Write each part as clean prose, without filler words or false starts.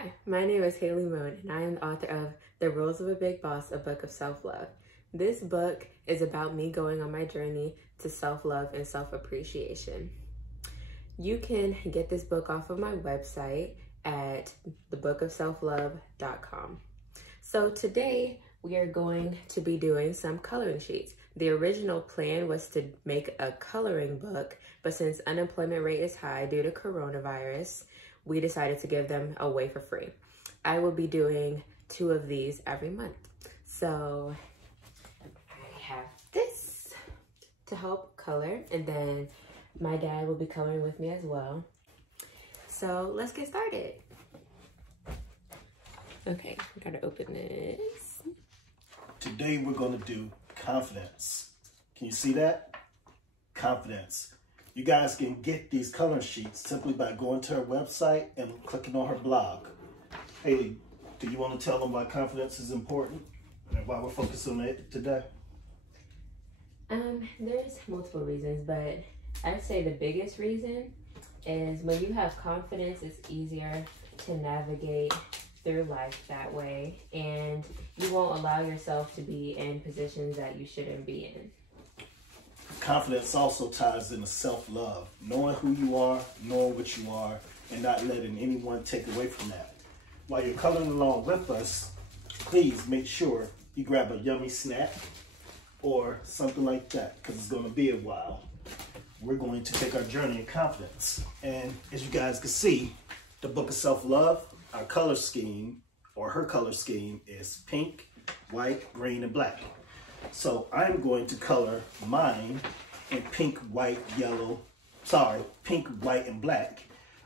Hi, my name is Haley Moon, and I am the author of The Rules of a Big Boss, a book of self-love. This book is about me going on my journey to self-love and self-appreciation. You can get this book off of my website at thebookofselflove.com. So today we are going to be doing some coloring sheets. The original plan was to make a coloring book, but since unemployment rate is high due to coronavirus, we decided to give them away for free. I will be doing 2 of these every month. So I have this to help color, and then my dad will be coloring with me as well. So let's get started. Okay, I gotta open this. Today we're gonna do confidence. Can you see that? Confidence. You guys can get these coloring sheets simply by going to her website and clicking on her blog. Haley, do you want to tell them why confidence is important and why we're focusing on it today? There's multiple reasons, but I'd say the biggest reason is when you have confidence, it's easier to navigate through life that way, and you won't allow yourself to be in positions that you shouldn't be in. Confidence also ties into self-love, knowing who you are, knowing what you are, and not letting anyone take away from that. While you're coloring along with us, please make sure you grab a yummy snack or something like that, because it's going to be a while. We're going to take our journey in confidence. And as you guys can see, the Book of Self-Love, our color scheme, or her color scheme, is pink, white, green, and black. So I'm going to color mine in pink, white, pink, white, and black.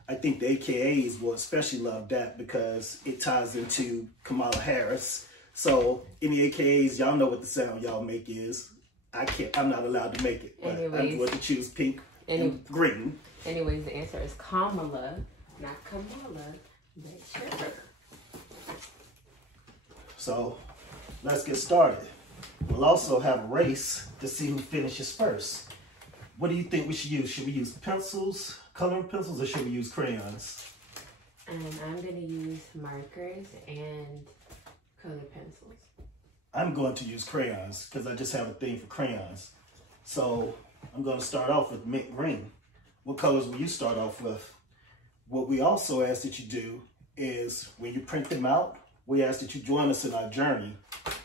I think the AKAs will especially love that because it ties into Kamala Harris. So any AKAs, y'all know what the sound y'all make is. I'm not allowed to make it, but anyways, I'm going to choose pink and green. Anyways, the answer is Kamala, not Kamala, but sure. So let's get started. We'll also have a race to see who finishes first. What do you think we should use? Should we use pencils, coloring pencils, or should we use crayons? I'm going to use markers and color pencils. I'm going to use crayons because I just have a thing for crayons. So I'm going to start off with mint green. What colors will you start off with? What we also ask that you do is when you print them out, we ask that you join us in our journey,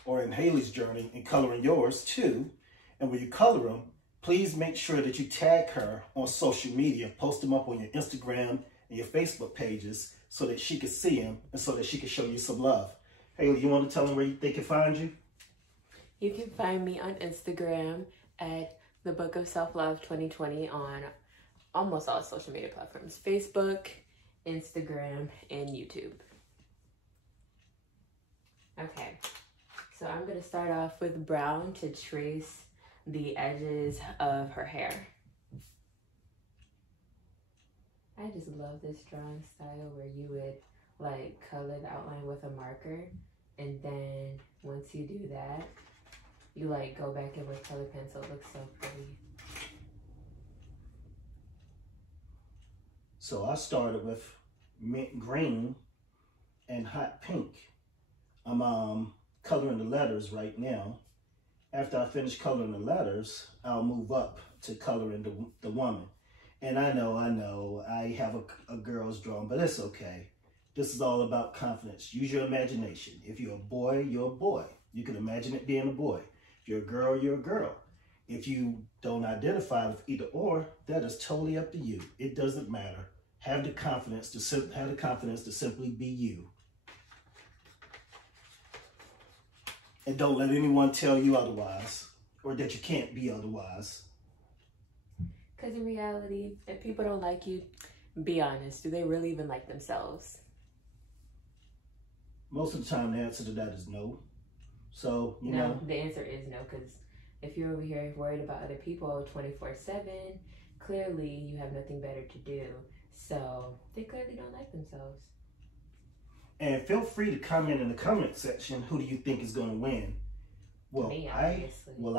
or in Haley's journey, in coloring yours too. And when you color them, please make sure that you tag her on social media, post them up on your Instagram and your Facebook pages so that she can see them and so that she can show you some love. Haley, you want to tell them where they can find you? You can find me on Instagram at The Book of Self-Love 2020 on almost all social media platforms: Facebook, Instagram, and YouTube. Okay. So I'm going to start off with brown to trace the edges of her hair. I just love this drawing style where you would like color the outline with a marker, and then once you do that, you like go back in with color pencil. It looks so pretty. So I started with mint green and hot pink. I'm coloring the letters right now. After I finish coloring the letters, I'll move up to coloring the woman. And I know I have a girl's drawing, but it's okay. This is all about confidence. Use your imagination. If you're a boy, you're a boy. You can imagine it being a boy. If you're a girl, you're a girl. If you don't identify with either or, that is totally up to you. It doesn't matter. Have the confidence to simply be you. And don't let anyone tell you otherwise, or that you can't be otherwise. Because in reality, if people don't like you, be honest. Do they really even like themselves? Most of the time, the answer to that is no. So, you know. The answer is no, because if you're over here worried about other people 24/7, clearly you have nothing better to do. So they clearly don't like themselves. And feel free to comment in the comment section, who do you think is going to win? Will me, obviously. Will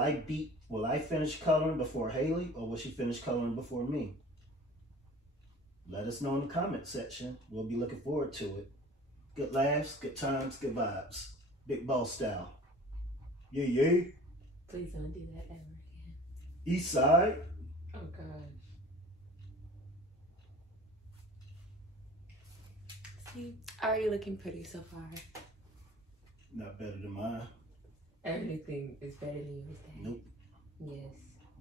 I finish coloring before Haley, or will she finish coloring before me? Let us know in the comment section. We'll be looking forward to it. Good laughs, good times, good vibes. Big boss style. Yeah, yeah. Please don't do that ever again. East side. Oh, God. See, already looking pretty so far. Not better than mine. Everything is better than yours, Dad. Nope. Yes.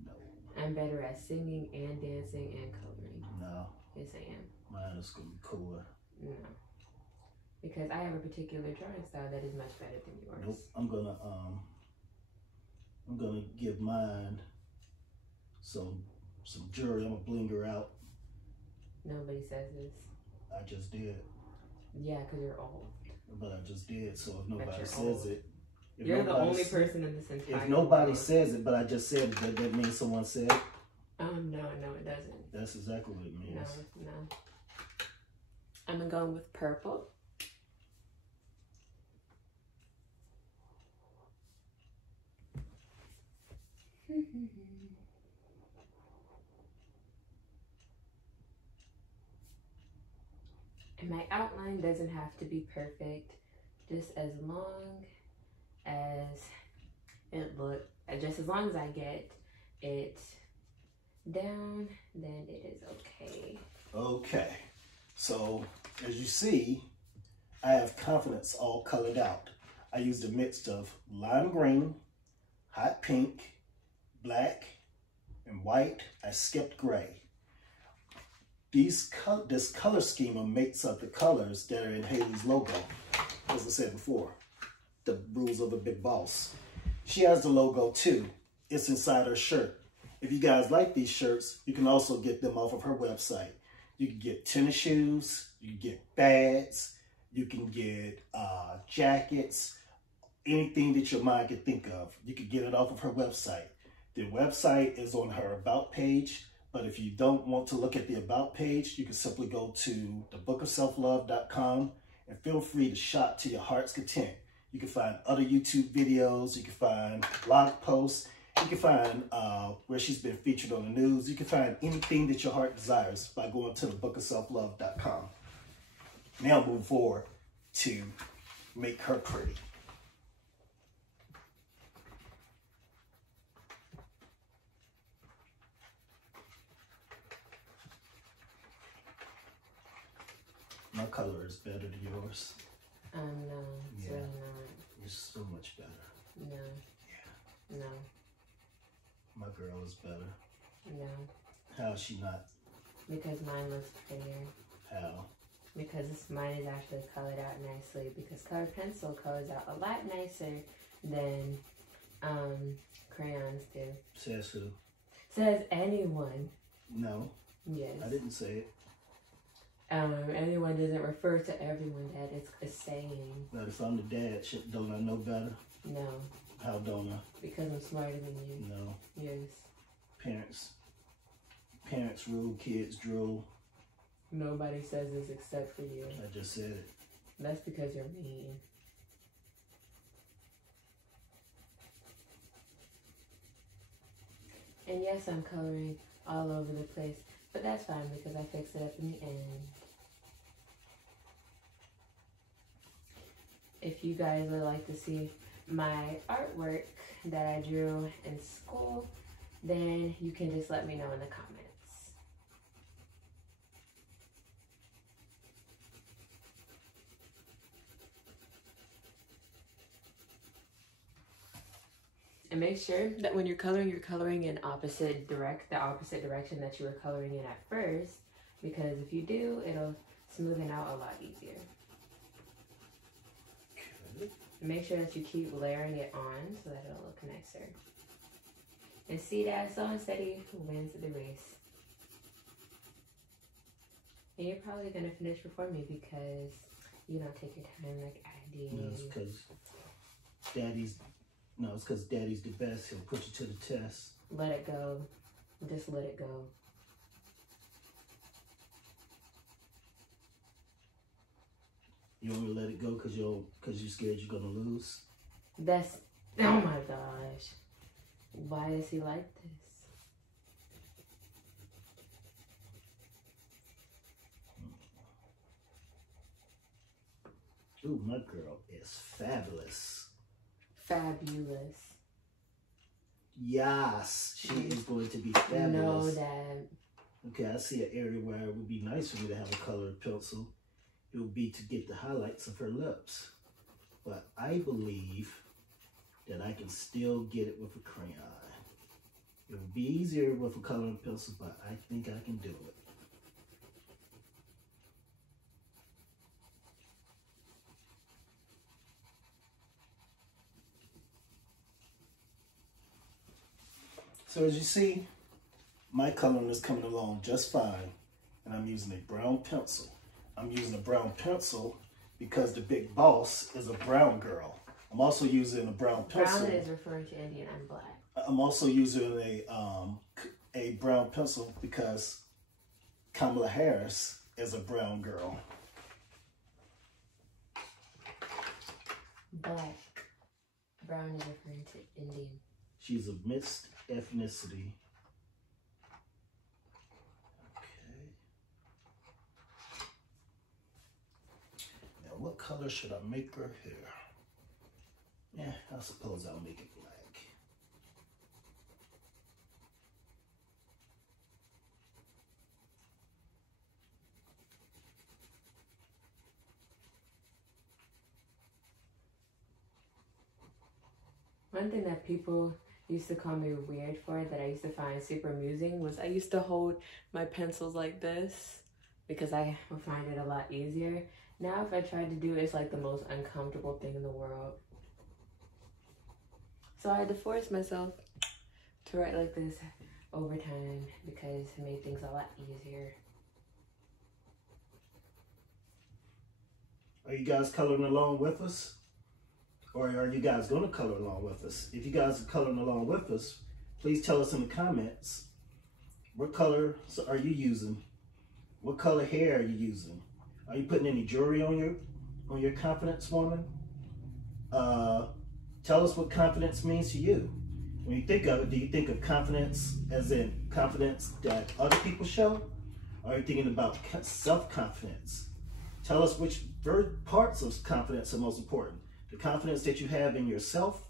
No. I'm better at singing and dancing and coloring. No. Yes, I am. Mine is gonna be cooler. No. Because I have a particular drawing style that is much better than yours. Nope. I'm gonna give mine some jewelry. I'm gonna bling her out. Nobody says this. I just did. Yeah, because you're old. But I just did. So if nobody says old. it, You're the only person in this entire If nobody world. says it, but I just said it, that means someone said it. No, it doesn't. That's exactly what it means. No. I'm gonna go with purple. And my outline doesn't have to be perfect, just as long as just as long as I get it down, then it is okay. Okay, so as you see, I have confidence all colored out. I used a mix of lime green, hot pink, black, and white. I skipped gray. This color schema makes up the colors that are in Haley's logo. As I said before, the rules of the big boss. She has the logo too. It's inside her shirt. If you guys like these shirts, you can also get them off of her website. You can get tennis shoes, you can get bags, you can get jackets, anything that your mind could think of. You can get it off of her website. The website is on her About page, but if you don't want to look at the About page, you can simply go to thebookofselflove.com and feel free to shop to your heart's content. You can find other YouTube videos, you can find blog posts, you can find where she's been featured on the news. You can find anything that your heart desires by going to thebookofselflove.com. Now move forward to make her pretty. My color is better than yours. No, it's Yeah. really not. It's so much better. No. Yeah. No. My girl is better. No. How is she not? Because mine looks prettier. How? Because mine is actually colored out nicely. Because colored pencil colors out a lot nicer than crayons do. Says who? Says anyone. No. Yes. I didn't say it. Anyone doesn't refer to everyone, Dad. It's a saying. But if I'm the dad, don't I know better? No. How don't I? Because I'm smarter than you. No. Yes. Parents rule, kids drool. Nobody says this except for you. I just said it. That's because you're mean. And yes, I'm coloring all over the place, but that's fine because I fixed it up in the end. If you guys would like to see my artwork that I drew in school, then you can just let me know in the comments. And make sure that when you're coloring in the opposite direction that you were coloring in at first, because if you do, it'll smoothen out a lot easier. Okay. Make sure that you keep layering it on so that it'll look nicer. And see that slow and steady wins the race. And you're probably gonna finish before me because you don't take your time like I did. No, it's because Daddy's the best. He'll put you to the test. Let it go. Just let it go. You want me to let it go because you're scared you're gonna lose? That's, oh my gosh. Why is he like this? Ooh, my girl is fabulous. Fabulous. Yes, she is going to be fabulous. No, Dad. Okay, I see an area where it would be nice for me to have a colored pencil. It would be to get the highlights of her lips. But I believe that I can still get it with a crayon. It would be easier with a coloring pencil, but I think I can do it. So as you see, my coloring is coming along just fine, and I'm using a brown pencil. I'm using a brown pencil because the big boss is a brown girl. I'm also using a brown pencil. Brown is referring to Indian and black. I'm also using a brown pencil because Kamala Harris is a brown girl. Black. Brown is referring to Indian. She's a mixed ethnicity. Okay. Now, what color should I make her hair? Yeah, I suppose I'll make it black. One thing that people used to call me weird for, that I used to find super amusing, was I used to hold my pencils like this because I would find it a lot easier. Now if I tried to do it, it's like the most uncomfortable thing in the world. So I had to force myself to write like this over time because it made things a lot easier. Are you guys coloring along with us? Or are you guys going to color along with us? If you guys are coloring along with us, please tell us in the comments, what colors are you using? What color hair are you using? Are you putting any jewelry on your confidence woman? Tell us what confidence means to you. When you think of it, do you think of confidence as in confidence that other people show? Or are you thinking about self-confidence? Tell us which parts of confidence are most important. The confidence that you have in yourself,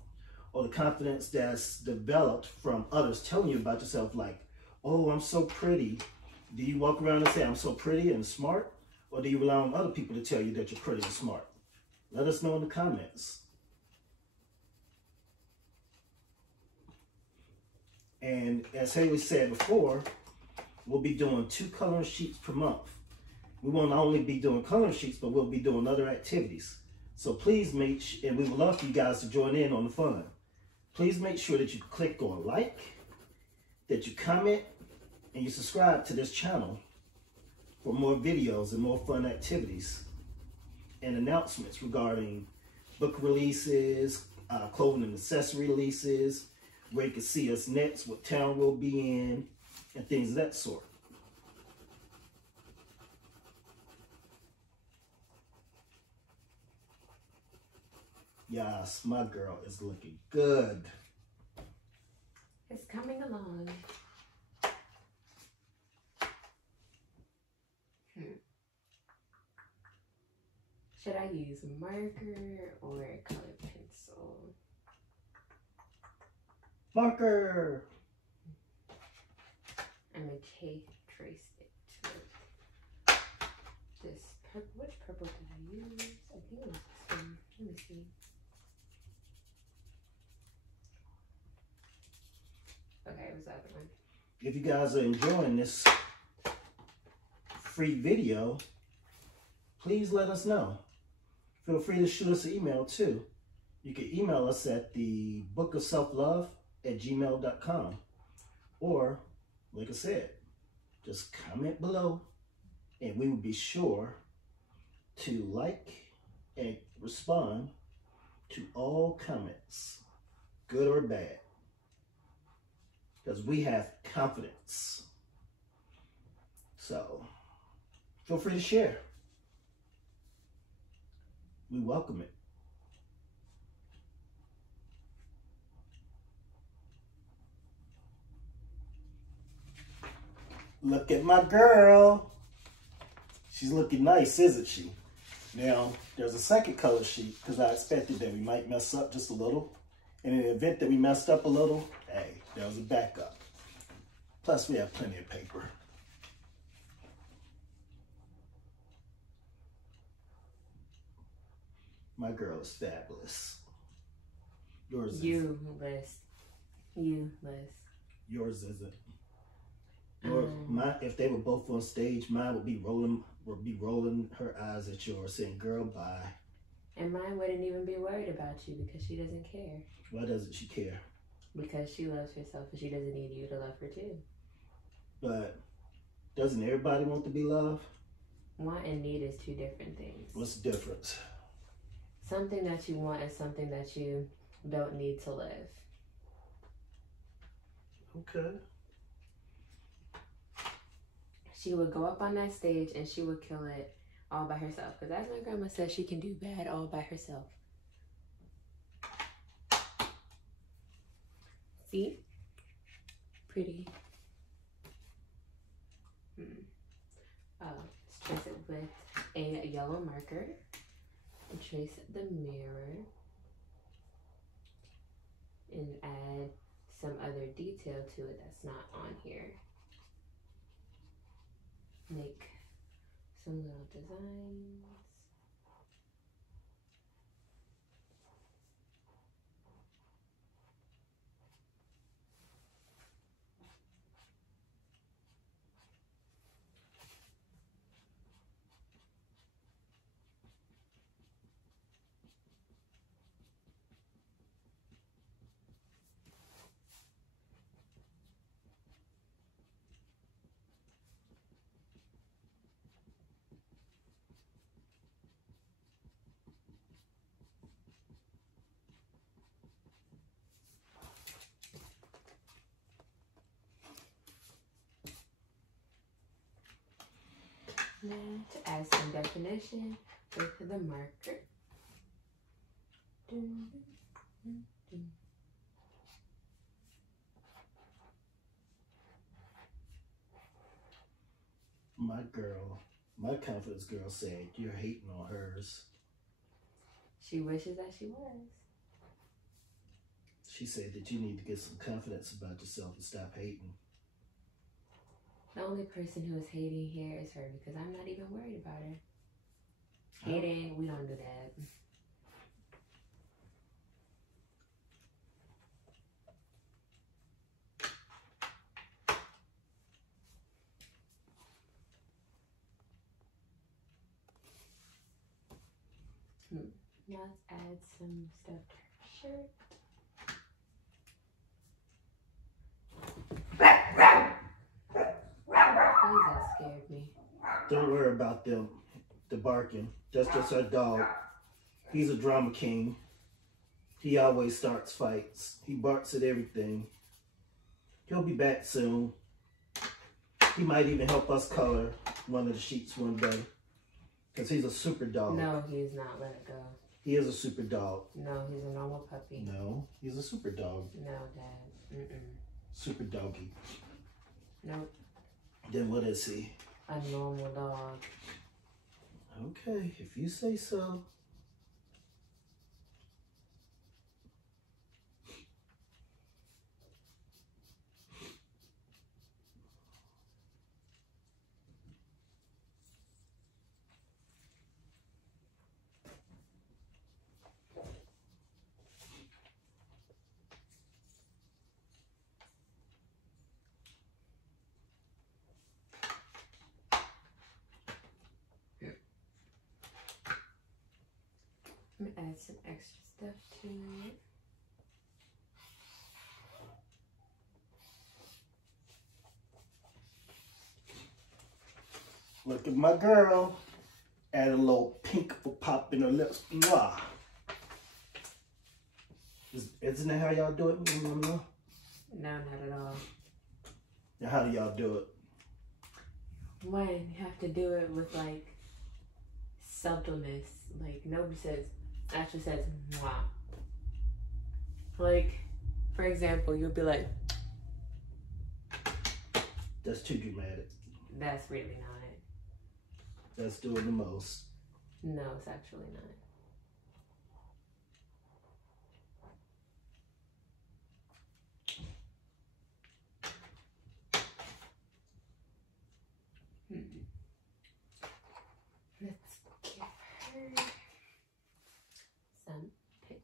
or the confidence that's developed from others telling you about yourself, like, oh, I'm so pretty. Do you walk around and say, I'm so pretty and smart? Or do you rely on other people to tell you that you're pretty and smart? Let us know in the comments. And as Haley said before, we'll be doing 2 coloring sheets per month. We won't only be doing coloring sheets, but we'll be doing other activities. So please and we would love for you guys to join in on the fun. Please make sure that you click on like, that you comment, and you subscribe to this channel for more videos and more fun activities and announcements regarding book releases, clothing and accessory releases, where you can see us next, what town we'll be in, and things of that sort. Yes, my girl is looking good. It's coming along. Should I use marker or color pencil? Marker! I'm going to trace it with this purple. Which purple did I use? I think it was this one. Let me see. Okay, it was the other one. If you guys are enjoying this free video, please let us know. Feel free to shoot us an email too. You can email us at thebookofselflove@gmail.com. Or, like I said, just comment below and we will be sure to like and respond to all comments, good or bad. Because we have confidence. So, feel free to share. We welcome it. Look at my girl. She's looking nice, isn't she? Now, there's a second color sheet because I expected that we might mess up just a little. And in the event that we messed up a little, hey, there was a backup. Plus, we have plenty of paper. My girl is fabulous. Yours isn't. Yours isn't. If they were both on stage, mine would be rolling her eyes at yours, saying, "Girl, bye." And mine wouldn't even be worried about you because she doesn't care. Why doesn't she care? Because she loves herself and she doesn't need you to love her too. But doesn't everybody want to be loved? Want and need is two different things. What's the difference? Something that you want is something that you don't need to live. Okay. She would go up on that stage and she would kill it all by herself. Because as my grandma said, she can do bad all by herself. See? Pretty. Let's trace it with a yellow marker. And trace the mirror. And add some other detail to it that's not on here. Make some little designs. Now to add some definition with the marker. My confidence girl said you're hating on hers. She wishes that she was. She said that you need to get some confidence about yourself and stop hating. The only person who is hating here is her because I'm not even worried about her. Hating, we don't do that. Now let's add some stuff to her shirt. That scared me. Don't worry about the barking. That's just our dog. He's a drama king. He always starts fights. He barks at everything. He'll be back soon. He might even help us color one of the sheets one day. Because he's a super dog. No, he's not. Let it go. He is a super dog. No, he's a normal puppy. No, he's a super dog. No, Dad. Super doggy. Nope. Then what is he? A normal dog. Okay, if you say so. I'm gonna add some extra stuff to it. Look at my girl. Add a little pink pop in her lips. Mwah. Isn't that how y'all do it? No, not at all. Now, how do y'all do it? One, you have to do it with like subtleness. Like nobody actually says mwah. Like, for example, you'll be like, That's too dramatic. that's really not. That's doing the most. No, it's actually not. Let's give her some pink.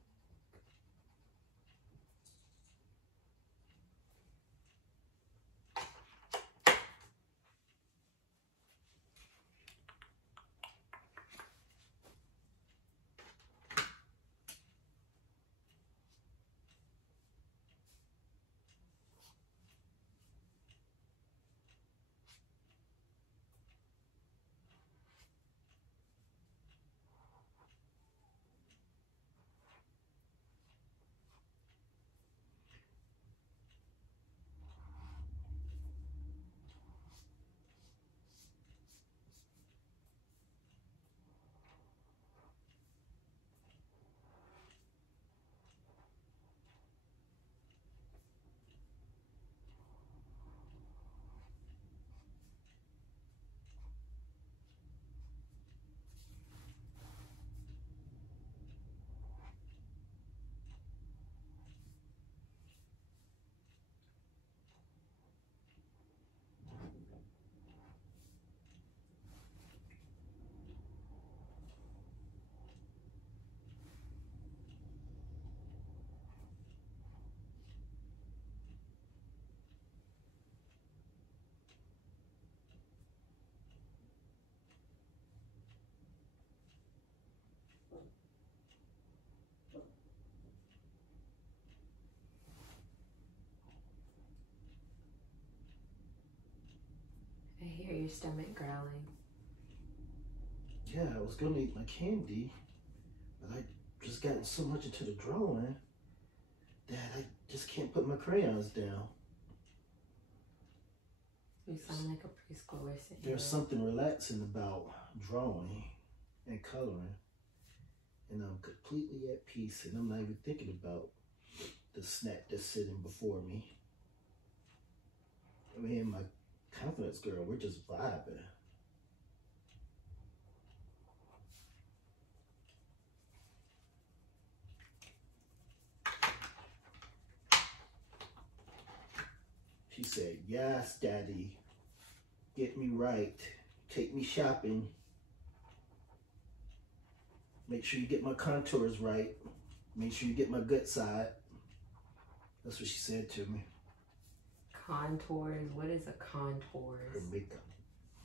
I hear your stomach growling. Yeah, I was gonna eat my candy, but I just gotten so much into the drawing that I just can't put my crayons down. You sound like a preschooler. There's something relaxing about drawing and coloring, and I'm completely at peace, and I'm not even thinking about the snack that's sitting before me. I mean, my confidence girl, we're just vibing. She said, "Yes, Daddy, get me right. Take me shopping. Make sure you get my contours right. Make sure you get my gut side." That's what she said to me. Contours? What is a contour? Her makeup.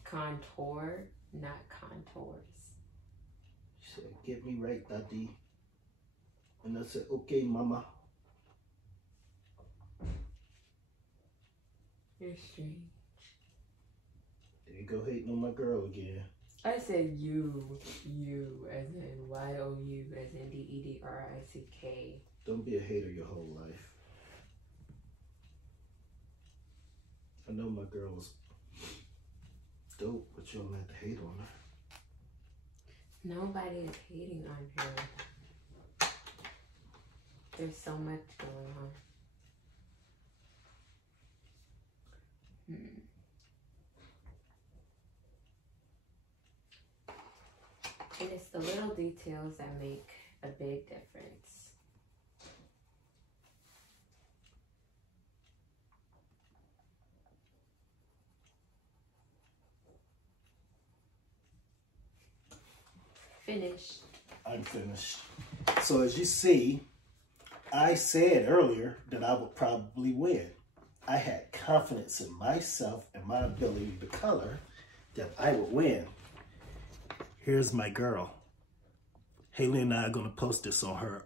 Contour, not contours. She said, "Get me right, Daddy." And I said, "Okay, Mama." You're strange. There you go, hating on my girl again. I said you, as in Y-O-U, as in D-E-D-R-I-C-K. Don't be a hater your whole life. I know my girl was dope, but you don't have to hate on her. Nobody is hating on her. There's so much going on. And it's the little details that make a big difference. Finished. I'm finished. So as you see, I said earlier that I would probably win. I had confidence in myself and my ability to color that I would win. Here's my girl. Haley and I are going to post this on her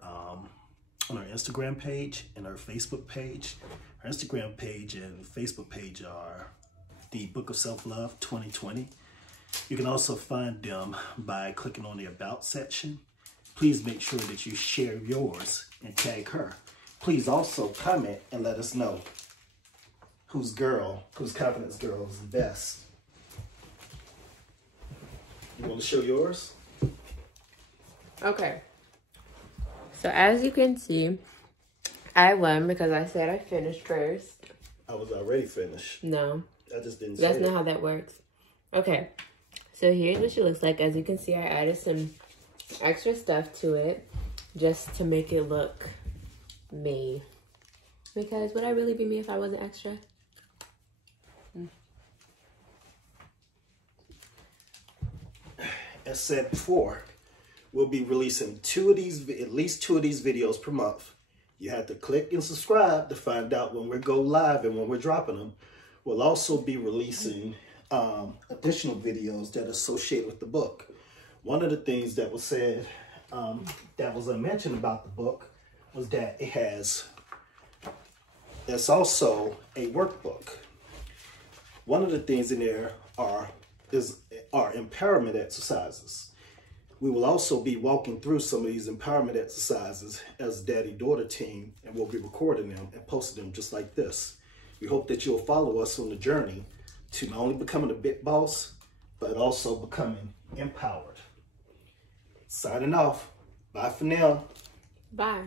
Instagram page and her Facebook page. Her Instagram page and Facebook page are the Book of Self-Love 2020. You can also find them by clicking on the About section. Please make sure that you share yours and tag her. Please also comment and let us know whose confidence girl is the best. You want to show yours? Okay. So as you can see, I won because I said I finished first. I was already finished. No. I just didn't say That's it. not how that works. Okay. So here's what she looks like. As you can see, I added some extra stuff to it just to make it look me. Because would I really be me if I wasn't extra? As said before, we'll be releasing at least two of these videos per month. You have to click and subscribe to find out when we go live and when we're dropping them. We'll also be releasing additional videos that are associated with the book. One of the things that was said, that was mentioned about the book, was that it's also a workbook. One of the things in there are empowerment exercises. We will also be walking through some of these empowerment exercises as a daddy-daughter team, and we'll be recording them and posting them just like this. We hope that you'll follow us on the journey to not only becoming a big boss, but also becoming empowered. Signing off. Bye for now. Bye.